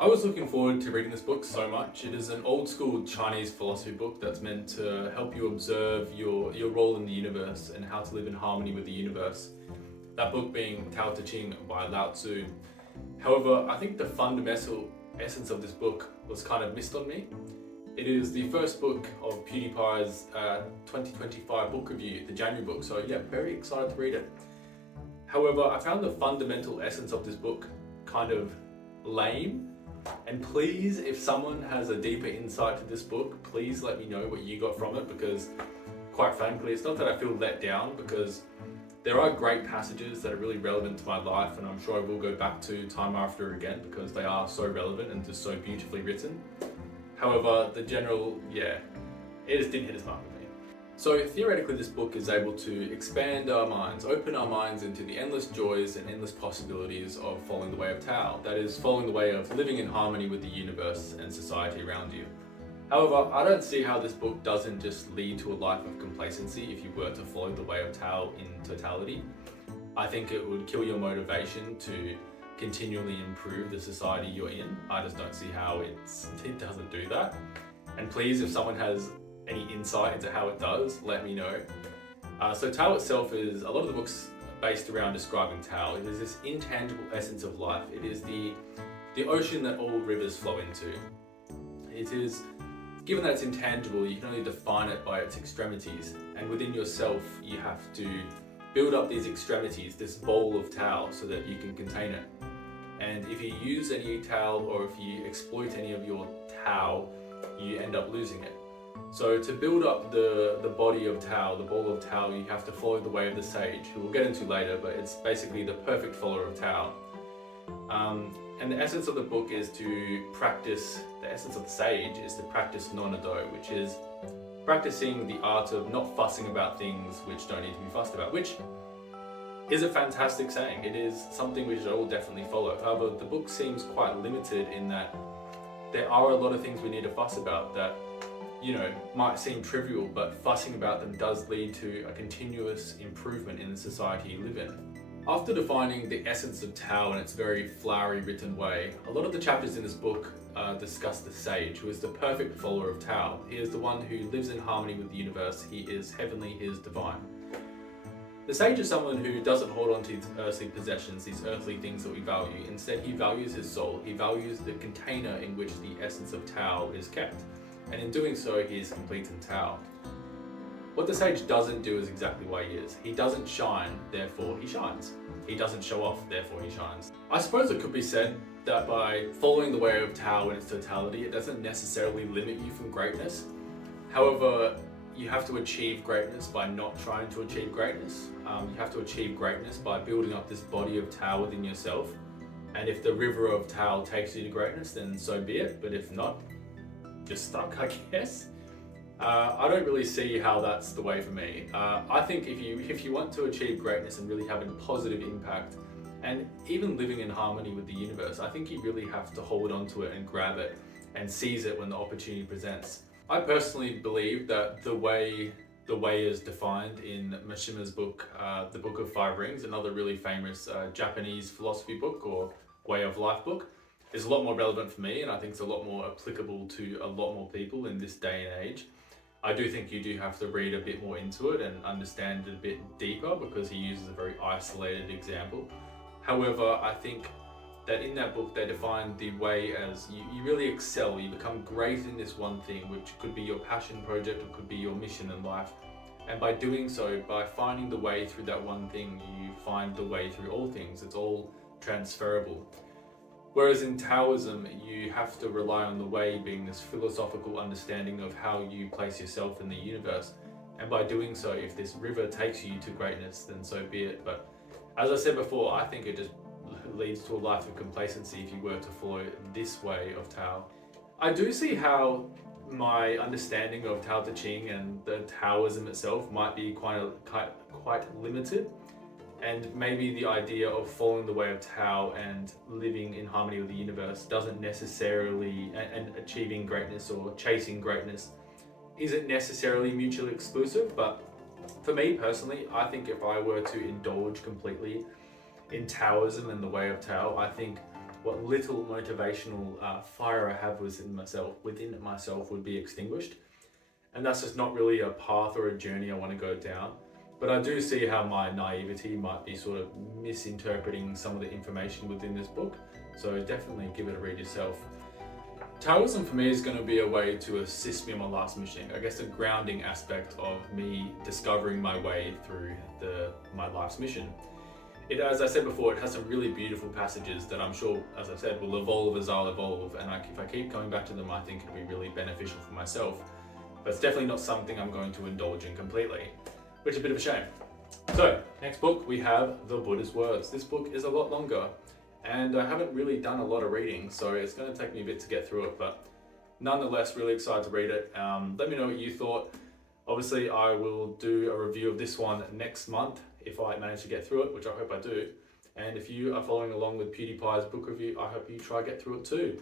I was looking forward to reading this book so much. It is an old school Chinese philosophy book that's meant to help you observe your role in the universe and how to live in harmony with the universe. That book being Tao Te Ching by Lao Tzu. However, I think the fundamental essence of this book was kind of missed on me. It is the first book of PewDiePie's 2025 book review, the January book, so yeah, very excited to read it. However, I found the fundamental essence of this book kind of lame. And please, if someone has a deeper insight to this book, please let me know what you got from it, because quite frankly, it's not that I feel let down, because there are great passages that are really relevant to my life, and I'm sure I will go back to time after again because they are so relevant and just so beautifully written. However, the general, it just didn't hit as mark with me. So theoretically, this book is able to expand our minds, open our minds into the endless joys and endless possibilities of following the way of Tao. That is, following the way of living in harmony with the universe and society around you. However, I don't see how this book doesn't just lead to a life of complacency if you were to follow the way of Tao in totality. I think it would kill your motivation to continually improve the society you're in. I just don't see how it doesn't do that. And please, if someone has any insight into how it does, let me know. So Tao itself is, a lot of the books based around describing Tao. It is this intangible essence of life. It is the ocean that all rivers flow into. It is, given that it's intangible, you can only define it by its extremities. And within yourself, you have to build up these extremities, this bowl of Tao, so that you can contain it. And if you use any Tao, or if you exploit any of your Tao, you end up losing it. So to build up the body of Tao, the bowl of Tao, you have to follow the way of the sage, who we'll get into later, but it's basically the perfect follower of Tao. And the essence of the book is to practice, the essence of the sage is to practice non-ado, which is practicing the art of not fussing about things which don't need to be fussed about, which is a fantastic saying. It is something which I will definitely follow. However, the book seems quite limited in that there are a lot of things we need to fuss about that, might seem trivial, but fussing about them does lead to a continuous improvement in the society you live in. After defining the essence of Tao in its very flowery written way, a lot of the chapters in this book discuss the sage, who is the perfect follower of Tao. He is the one who lives in harmony with the universe. He is heavenly, he is divine. The sage is someone who doesn't hold on to his earthly possessions, these earthly things that we value. Instead, he values his soul. He values the container in which the essence of Tao is kept. And in doing so, he is complete in Tao. What the sage doesn't do is exactly why he is. He doesn't shine, therefore he shines. He doesn't show off, therefore he shines. I suppose it could be said that by following the way of Tao in its totality, it doesn't necessarily limit you from greatness. However, you have to achieve greatness by not trying to achieve greatness. You have to achieve greatness by building up this body of Tao within yourself. And if the river of Tao takes you to greatness, then so be it. But if not, just stuck, I guess. I don't really see how that's the way for me. I think if you want to achieve greatness and really have a positive impact, and even living in harmony with the universe, I think you really have to hold on to it and grab it and seize it when the opportunity presents. I personally believe that the way is defined in Mishima's book, The Book of Five Rings, another really famous Japanese philosophy book or way of life book, is a lot more relevant for me, and I think it's a lot more applicable to a lot more people in this day and age. I do think you do have to read a bit more into it and understand it a bit deeper, because he uses a very isolated example. However, I think that in that book they define the way as you really excel, you become great in this one thing, which could be your passion project or could be your mission in life. And by doing so, by finding the way through that one thing, you find the way through all things. It's all transferable. Whereas in Taoism, you have to rely on the way being this philosophical understanding of how you place yourself in the universe. And by doing so, if this river takes you to greatness, then so be it. But as I said before, I think it just leads to a life of complacency if you were to follow this way of Tao. I do see how my understanding of Tao Te Ching and the Taoism itself might be quite limited. And maybe the idea of following the way of Tao and living in harmony with the universe doesn't necessarily, and achieving greatness or chasing greatness isn't necessarily mutually exclusive. But for me personally, I think if I were to indulge completely in Taoism and the way of Tao, I think what little motivational fire I have within myself would be extinguished. And that's just not really a path or a journey I want to go down. But I do see how my naivety might be sort of misinterpreting some of the information within this book. So definitely give it a read yourself. Taoism for me is going to be a way to assist me on my life's mission. I guess a grounding aspect of me discovering my way through my life's mission. As I said before, it has some really beautiful passages that I'm sure, as I said, will evolve as I'll evolve. And if I keep coming back to them, I think it'll be really beneficial for myself. But it's definitely not something I'm going to indulge in completely, which is a bit of a shame. So, next book we have The Buddha's Words. This book is a lot longer, and I haven't really done a lot of reading, so it's going to take me a bit to get through it, but nonetheless, really excited to read it. Let me know what you thought. Obviously, I will do a review of this one next month if I manage to get through it, which I hope I do. And if you are following along with PewDiePie's book review, I hope you try to get through it too.